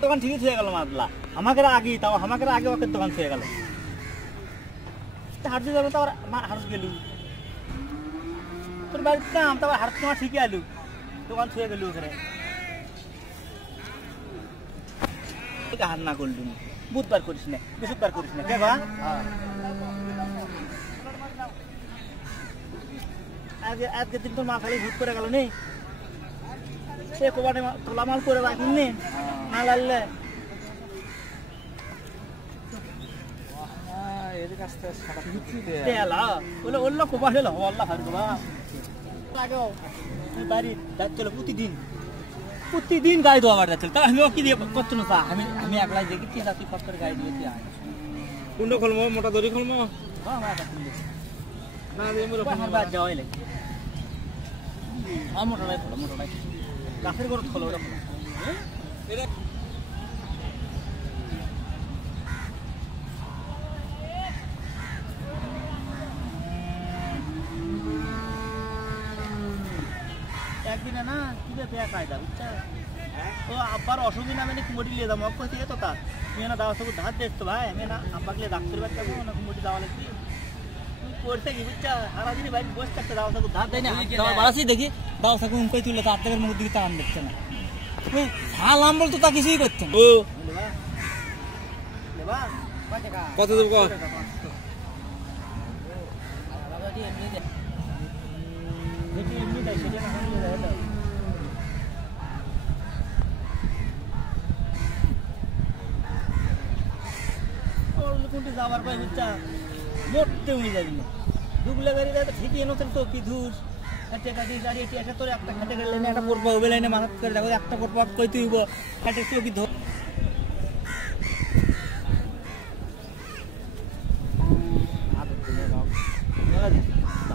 দোকান ঠিকই ছুঁয়ে গেল মাদলা আমাকে আগে তাও আমাকে আগে ওকে দোকান ছুঁয়ে গেল হাঁটতে যাবে তো হাঁট গেলু তোর বাড়িতে নাম তারপর হাঁট তোমার ঠিকই আলু দোকান ছুঁয়ে গেলু ওখানে হার না করলু বুধবার করিস না বৃহস্পতিবার করিস না কে বা আজকে দিন তোর মা খালি ভূত করে গেল নেই সে কোবাটে তোলা মাল করে রাখুন নি না লাগলে প্রতিদিন গাড়ি ধোয়া যাচ্ছে তা আমিও কি দিয়ে করছো না আমি একলাই দেখি তুই ফট করে গাড়ি দিয়ে কোনটা খোলমো মোটা দড়ি খোলমো যাওয়াই লাগে মোটাটাই খোলো মোটাটাই গাছের গরত খোলো ওটা একদিনে না কি দেয়া কায়দা বুঝছা তো আব্বার অসুবিধা না মানে কুমটি লিয়ে যাবো অক্ষয় থেকে তো তা তুমি না দাওয়া সব ধার দেখতো ভাই আমি না আব্বাকে ডাক্তার বাড়ি যাবো না কুমটি যাওয়া লাগবে করতে কি বুঝছা সারাদিন বাইরে বসে থাকতে দাওয়া সব ধার দেয় না বাড়াচ্ছি দেখি দাওয়া সব উনকই তুলে তার থেকে মুখ দিকে টান দেখছে না হালাম বল তো তা কিছুই করছে না কত দেব কত যাওয়ার পর বুঝছা মোটতে উনি যাবি না দুগুলা গাড়ি ঠিকই নতুন তো কি ধুস খাটে কাটি গাড়ি এটি একটা তোর একটা খাটে গেলে একটা পড়বো হবে লাইনে মাথা করে দেখো একটা পড়বো কই তুইব খাটে চৌকি ধর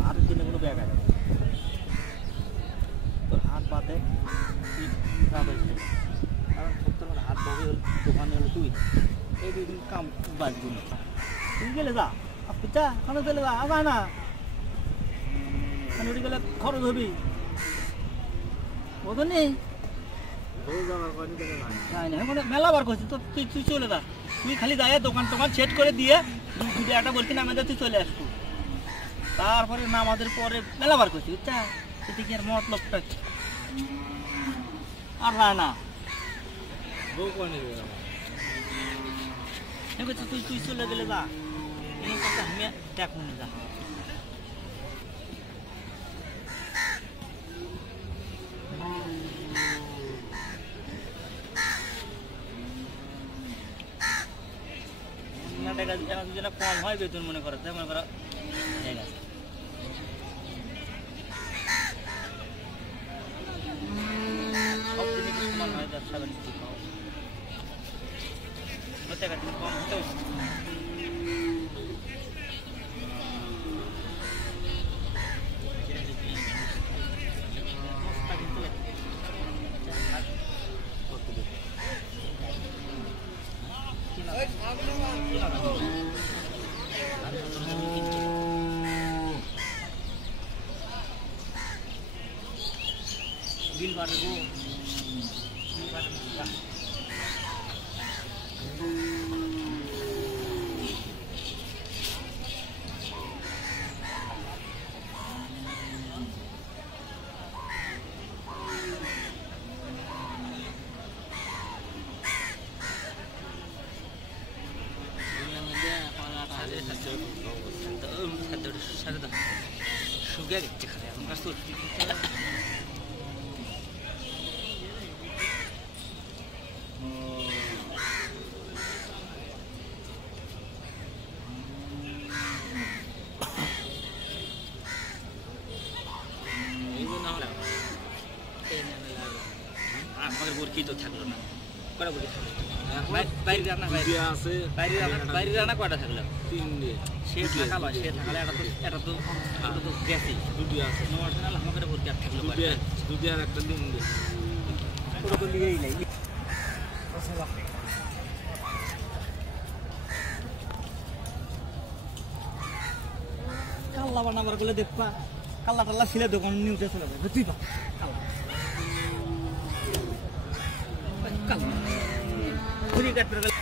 আট দিনে কোনো ব্যাগ আছে তোর হাত পাতে কারণ সত্তর হাত পাবে দোকানে হলে তুই এই দুদিন কাম বাঁচবি না তুই গেলে যা বুঝছা খানো চলে যা আবার না খানি গেলে খরচ হবি বোঝো নেই মেলা বার করছি তো তুই চলে যা তুই খালি যাই দোকান টোকান সেট করে দিয়ে দুটো একটা বলছি নামাদের তুই চলে আসবো তারপরে নামাদের পরে মেলা বার করছি বুঝছা এদিকে আর মতলবটা আর না তুই চলে গেলে যা আমি দেখুন যা কম হয় বেতন মনে করো মনে করো ঠিক আছে সব জিনিস সমান হয় ব্যবসা বাণিজ্য টাকা কম হতেও बिल बारे को sudah gitu kan ya, enggak tuh. আমাদের বুরকি তো থাকলো না কটা বুরকি থাকলো বাইরে রান্না বাইরে রান্না কটা থাকলো তিনটে সে থাকালো সে থাকালে এটা তো গেছি দুটি আছে নর্মাল আমাদের বুরকি আর থাকলো দুটি আর একটা তিনটে ওটা তো লিয়েই নাই আল্লাহ বানাবার বলে দেখবা কাল্লা টাল্লা ছিলে দোকান নিউতে চলে যাবে তুই পা ঘুরি কাটতে গেলে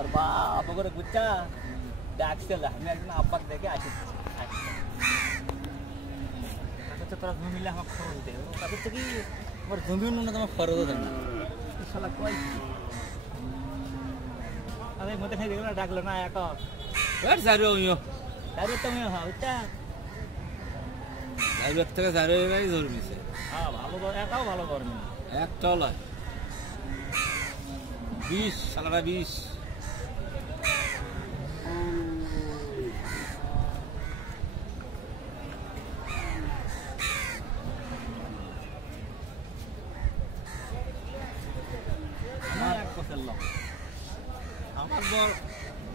और बाप अगर गुच्चा डाक्सल हमें একদিন আব্বাক দেখে আসি আচ্ছা তোরা জমিলে আমাকে খরচ দে তাদের তো কি আমার জমি না তোমার খরচ দেন না শালা কই আরে মতে খাই দেখলা ডাকলো না এক আর যারো ইয়ো আরে তুমি হওটা লাইভ থেকে যারো এরাই ধরে নিছে হ্যাঁ ভালো এটাও ভালো করনি একটা লয় 20 সালাটা 20 আমার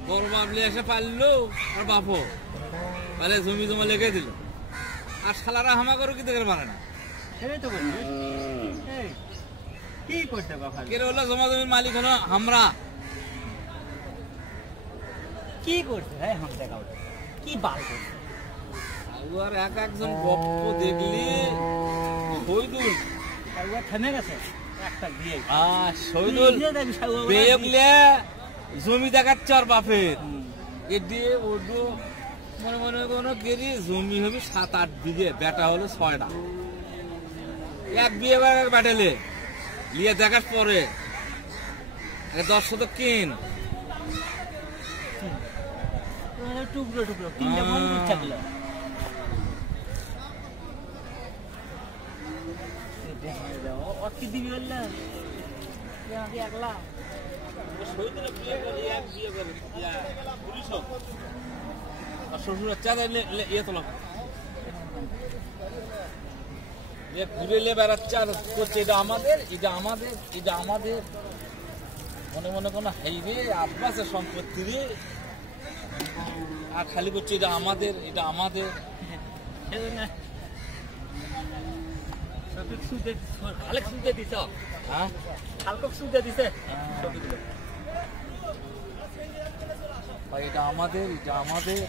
বড় বাবলি এসে পারলো আর বাপো তাহলে জমি জমা লেগে দিল আর শালারা হামা করো কি দেখে পারে না সেটাই তো বলছি এই কি করতে বাবা কে হলো জমা জমির মালিক হলো আমরা কি করছে ভাই হাম দেখাও কি বাল করছে আর এক একজন গপ্প দেখলি শহীদুল আর ও থেমে গেছে একটা দিয়ে শহীদুল বেগলে জমি দেখাচ্ছে আর বাপের এ দিয়ে ওডো মনে মনে কোনো গেরি জমি হবে 7-8 বিঘে বেটা হলো 6টা এক বিয়ে বাগার ব্যাটেলে লিয়ে দেখার পরে 10 শতক কিন টুকরো টুকরো কিনতে মন ইচ্ছা দিল और की दिवी वाला यहाँ भी अगला শহীদুল বিয়ে করে এক বিয়ে করে ইয়া পুলিশ আর শ্বশুর চাঁদা ইয়ে তোলা ঘুরে লে বেড়াচ্ছে আর করছে এটা আমাদের এটা আমাদের এটা আমাদের মনে মনে কোনো হাইরে আব্বাসের সম্পত্তি রে আর খালি করছে এটা আমাদের এটা আমাদের খালেক সুদে দিছ হ্যাঁ খালকক সুদে দিছে ভাই এটা আমাদের এটা আমাদের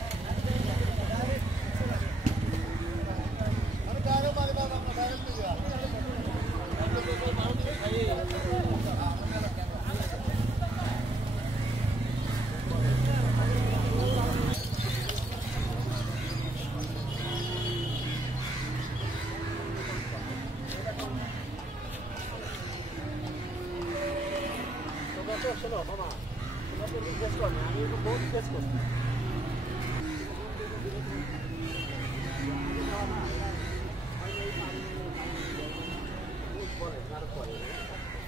শোনো মামা তোমাকে রিকোয়েস্ট করো আমি তো বহুত রিকোয়েস্ট করি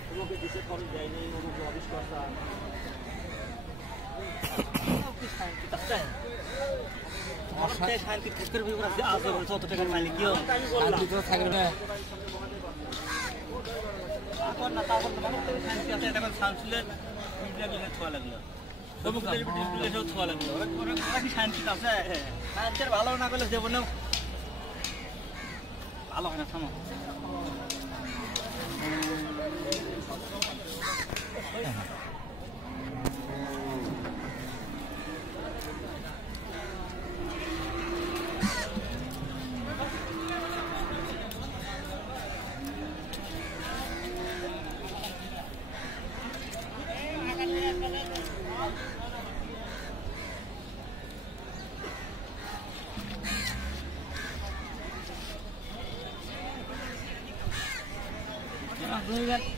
তোমাকে দিছে খরচ দেয়নি আমাকে অফিস করতা শান্তি থাকতে যত টাকার মালিক শান্তি তো থাকবে না না তারপর তোমার শান্তি আছে এটা শান্তিলের ছোঁয়া লাগলো ছোঁয়া লাগলো ওরা কি শান্তি আছে শান্তির ভালো না করলে জীবনে ভালো হয় না থামো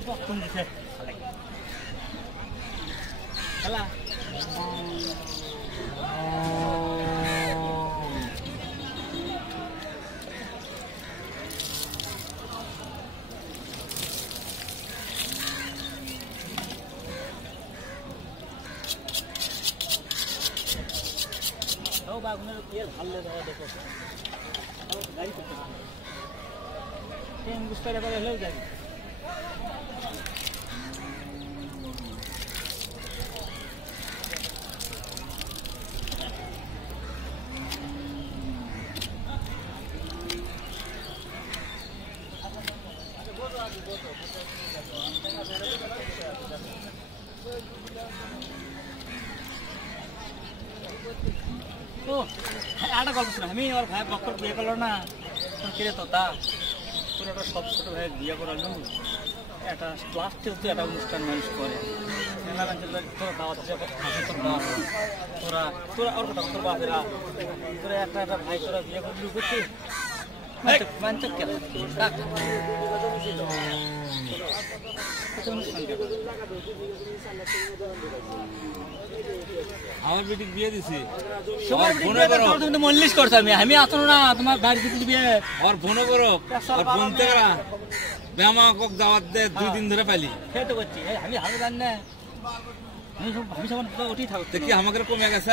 Waktu bisa, kalah. Oh, bagus nih, hal le dawa dekho. Oh, gari kutte. Yang gusto pada pada lagi. ও একটা গল্প শোনা, আমি আমার ভাই বক্কর বিয়ে করলো না, কিরে তোতা তোর একটা সব ছোট ভাই বিয়ে করালো, একটা লাস্টে তো একটা অনুষ্ঠান মানুষ করে মেলা মানুষের তোরা দাওয়াত আছে তোর বাপ, তোরা তোরা ওর কথা তোর বাপেরা তোরা একটা একটা ভাই তোরা বিয়ে করলি করছি মানচক কেন আমার বেটি বিয়ে দিছি মল্লিশ করছো আমি আসলো না তোমার বাড়ি দিতে বিয়ে আর বোনও করো আর বোন থেকে ব্যামা কক দাওয়াত দে 2 দিন ধরে পাইলি সে তো করছি আমি ভালো জানি না আমি সব ওঠেই থাকো দেখি আমাকে কমে গেছে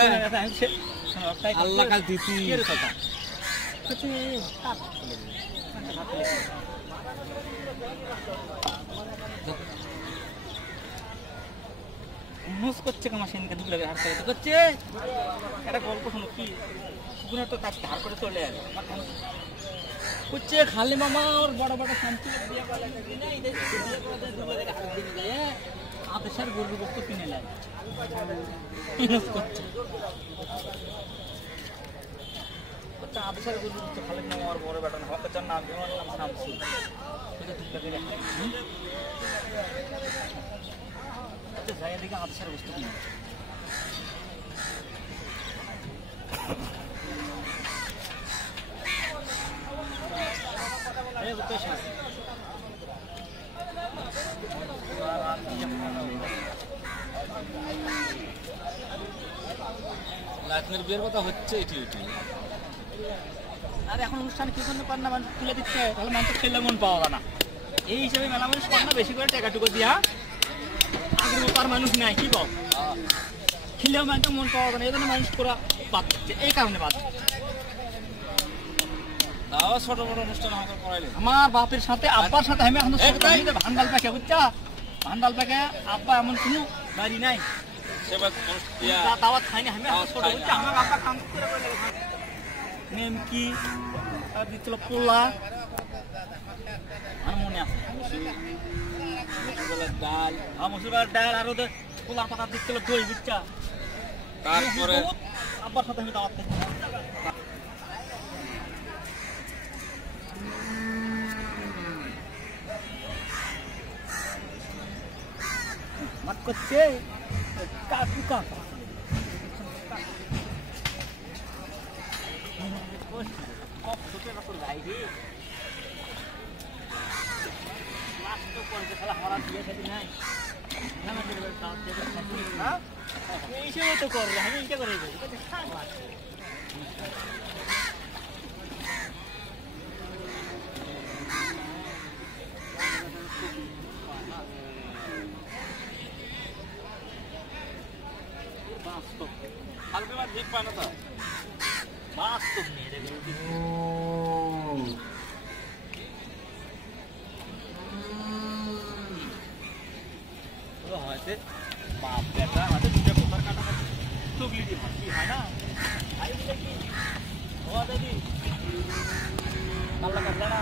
আল্লাহ কাল দিতি মুস করছে আমার সেদিনকে দুপুরে হাত করে করছে একটা গল্প শোনো কি সুগুনের তো তার ধার করে চলে আসে করছে খালি মামা ওর বড় বড় শান্তি বিয়ে করা আদেশের গরু বস্তু কিনে নেয় করছে আদেশের গরু বস্তু খালি মামা ওর বড় বেটা না হওয়ার জন্য নাম শামসু যাই দিকে আদেশের বস্তু কিনে লাইনের বিয়ের কথা হচ্ছে এটি এটি আর এখন অনুষ্ঠানে কি জন্য পার না মানুষ তুলে দিচ্ছে তাহলে মানুষ খেলে মন পাওয়া না এই হিসাবে মেলা মানুষ কর না বেশি করে টাকাটুকু দিয়া আগের মতো আর মানুষ নাই কি বল খেলেও মানুষ মন পাওয়া না এই জন্য মানুষ করা বাদ দিচ্ছে এই কারণে বাদ তাও ছোট বড় অনুষ্ঠান আমাকে করাইলে আমার বাপের সাথে আব্বার সাথে আমি এখন ভান্ডাল প্যাকে বুঝছা ভান্ডাল প্যাকে আব্বা এমন কোনো বাড়ি নাই দাওয়াত খাইনি আমি ছোট বুঝছি আমার আব্বা কাম করে নেমকি আর দিচ্ছিল পোলা আর মনে আছে মুসুরের ডাল মুসুরের ডাল আর ওদের পোলা পাতা দিচ্ছিল দই বুঝছা তারপরে আব্বার সাথে আমি দাওয়াত খাইছি মাত করছে কাকু কাকা তো করবে আমি এটা করে হালকা মাছ ঠিক পায় না তো বাস্তব নিয়ে হয়তো বাপ বেটা হয়তো দুটো কোথার কাটা চুগলি দিয়ে ভাবছি হয় না ভাই কি হওয়া দেবি পাল্লা কাটলা না